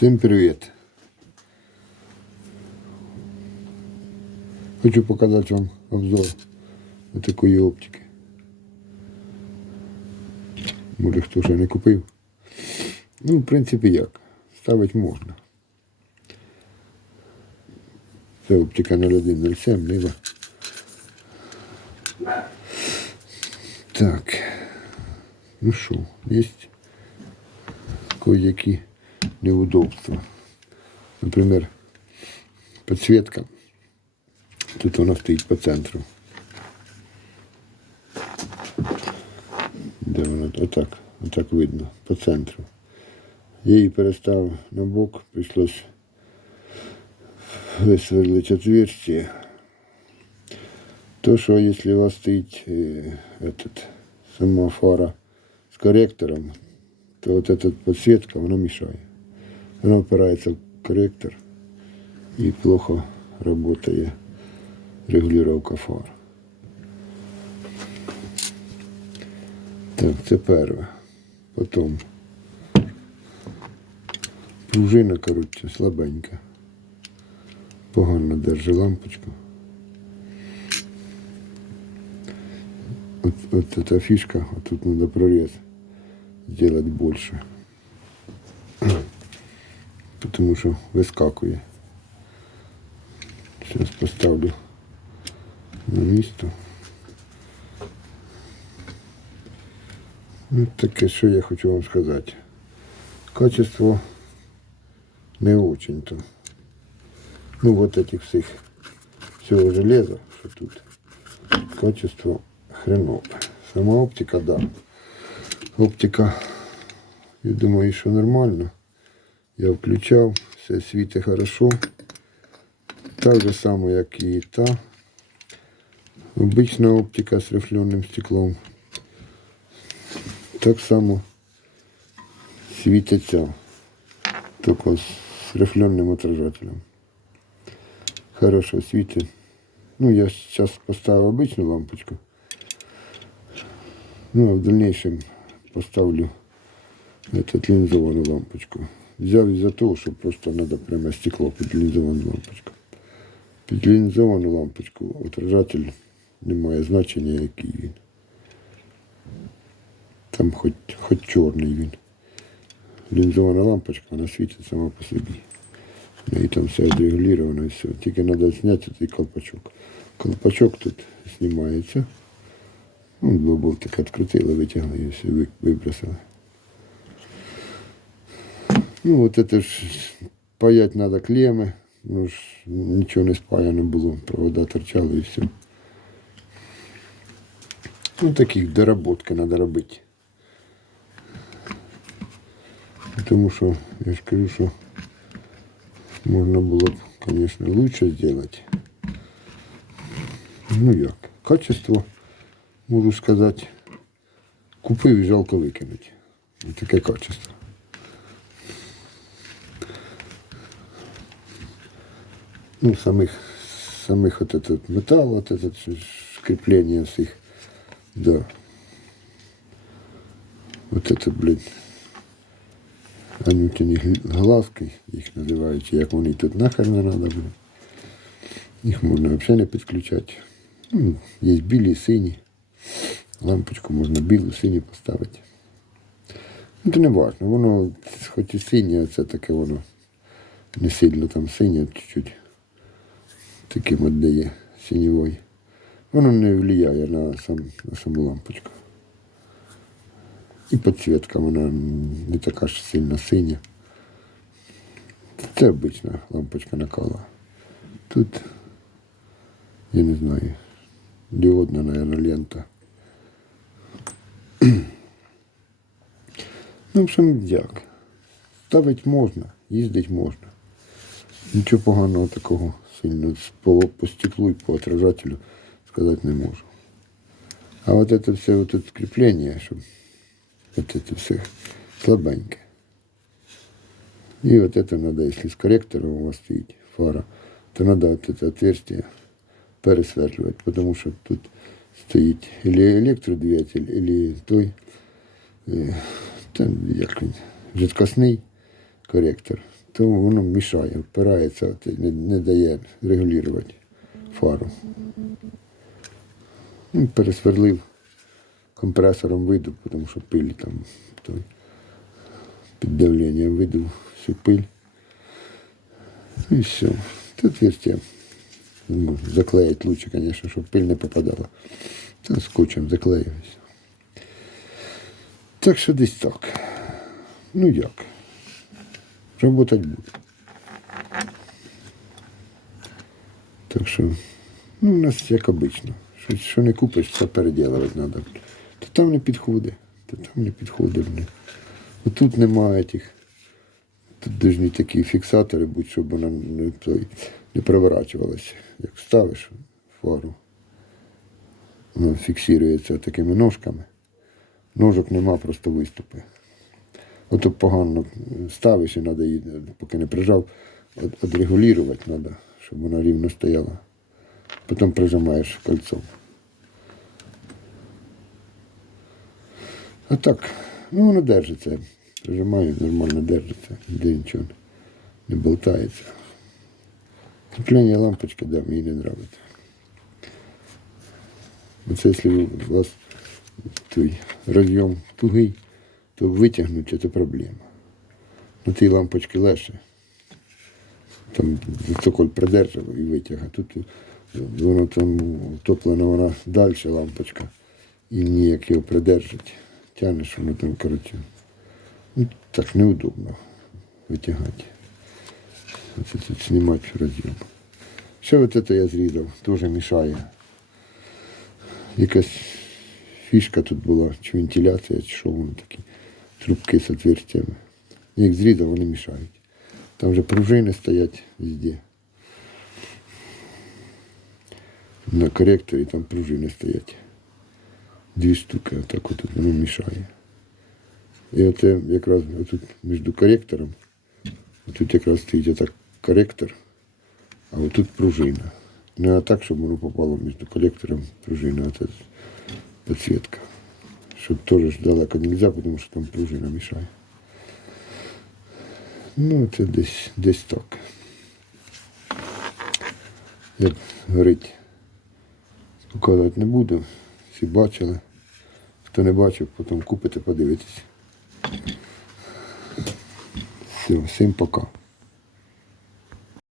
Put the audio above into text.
Всім привіт. Хочу показати вам обзор такої оптики. Може хто ще не купив. Ну, в принципі, як. Ставити можна. Це оптика 0107, либо. Так. Ну що, є кое-які неудобства. Например, подсветка. Тут вона стоїть по центру. Де вона? Отак. Отак видно, по центру. Я її переставив на бок, прийшлось висверлити отверстие. То, що якщо у вас стоїть е, этот, сама фара з корректором, то вот эта подсветка, вона мешает. Она упирается в корректор и плохо работает регулировка фар. Так, це перше. Потім пружина, коротше, слабенька. Погано держи лампочку. Вот, вот эта фишка, вот тут надо прорез сделать больше. Потому что выскакивает. Сейчас поставлю на место. Ну, таке, що я хочу вам сказати. Качество не очень-то. Ну, вот этих всіх всього железа, що тут. Качество хренове. Сама оптика, да. Оптика, я думаю, що нормально. Я включав, все світить хорошо. Так же само, як і та. Обична оптика з рифленим стеклом. Так само світиться, тільки з рифленим отражателем. Хорошо світить. Ну, я зараз поставив обичну лампочку. Ну, а в дальнейшем поставлю этот линзованную лампочку. Взяв из-за того, что просто надо прямо стекло під лінзовану лампочку. Під лінзовану лампочку отражатель не має значення, який він. Там хоч, хоч чорний він. Лінзована лампочка, вона світить сама по собі. Неї там все відрегулировано і все. Тільки треба зняти цей колпачок. Колпачок тут знімається. Ну, два болтика відкрутили, витягли і все вибросили. Ну, от це ж паять треба клеми. Ну ж нічого не спаяно було, провода торчали і все. Ну, таких доработки треба робити. Тому що я ж кажу, що можна було б, звісно, лучше зробити. Ну як, качество, можу сказати, купив і жалко викинути. І таке качество. Ну, самих, самих вот этот металл, вот этот ж- крепление всіх, да. Вот это, блядь, анютині гл- глазки, їх називають, як вони тут нахер не надо, блядь. Їх можна взагалі не підключати. Ну, є білі, сині. Лампочку можна білу, синю поставити. Ну, це не важно. Воно хоч і синє, це таке воно не сильно там синє, чуть-чуть таким віддає синьовий. Воно не впливає на, сам, на саму лампочку. І підсвітка вона не така ж сильно синя. Це обична лампочка накала. Тут, я не знаю, діодна, наверное, лента. Ну, в общем, як. Ставити можна, їздити можна. Нічого поганого такого сильно по, по стеклу і по отражателю сказати не можу. А от це все вот это крепление, щоб вот это все слабеньке. И вот это надо, если с корректором у вас стоит фара, то надо вот это отверстие пересверлювати, потому що тут стоїть или електродвигатель, или той, е, та, як він, жидкосний корректор. То воно мішає, впирається, не, не дає регулювати фару. Ну, пересверлив компресором видув, тому що пиль там той, під давленням видув всю пиль. І все. Тут верстя. Ну, Заклеїть лучше, звісно, щоб пиль не попадала. Та скотчем заклеюється. Так що десь так. Ну як? Работать буде. Так що, ну, у нас як обично. Що, що не купиш, все переділувати треба. То там не підходить, то там не підходить. Отут немає тих. Тут повинні такі фіксатори бути, щоб вона не, не переворачувалася. Як ставиш фару, воно фіксується такими ножками. Ножок нема, просто виступи. Ото погано ставиш треба її, поки не прижав, отрегулювати треба, щоб вона рівно стояла. Потім прижимаєш кольцом. А так, ну воно держиться. Прижимаю, нормально держиться, де нічого не болтається. Креплення лампочки, да, мені не подобається. Оце якщо у вас той розйом тугий, то витягнути це проблема. На тій лампочці легше. Там цоколь придержав і витяг. А тут воно там втоплена вона далі лампочка. І ніяк його придержать. Тянеш, воно там, коротше. Ну, так неудобно витягати. Оце тут знімати розйом. Ще от це я зрізав, теж мішає. Якась фішка тут була, чи вентиляція, чи що воно такі. Трубки з отверстиями. Як зрізав, вони мішають. Там вже пружини стоять везде. На коректорі там пружини стоять. Дві штуки, отак от воно мішає. І оце якраз тут між коректором, тут якраз стоїть отак коректор, а отут пружина. Не а так, щоб воно попало між колектором пружина, а це підсвітка. Щоб теж далеко не можна, тому що там пружина мішає. Ну, це десь, десь так. Як горить, показувати не буду. Всі бачили. Хто не бачив, потім купите, подивитесь. Все, всім пока.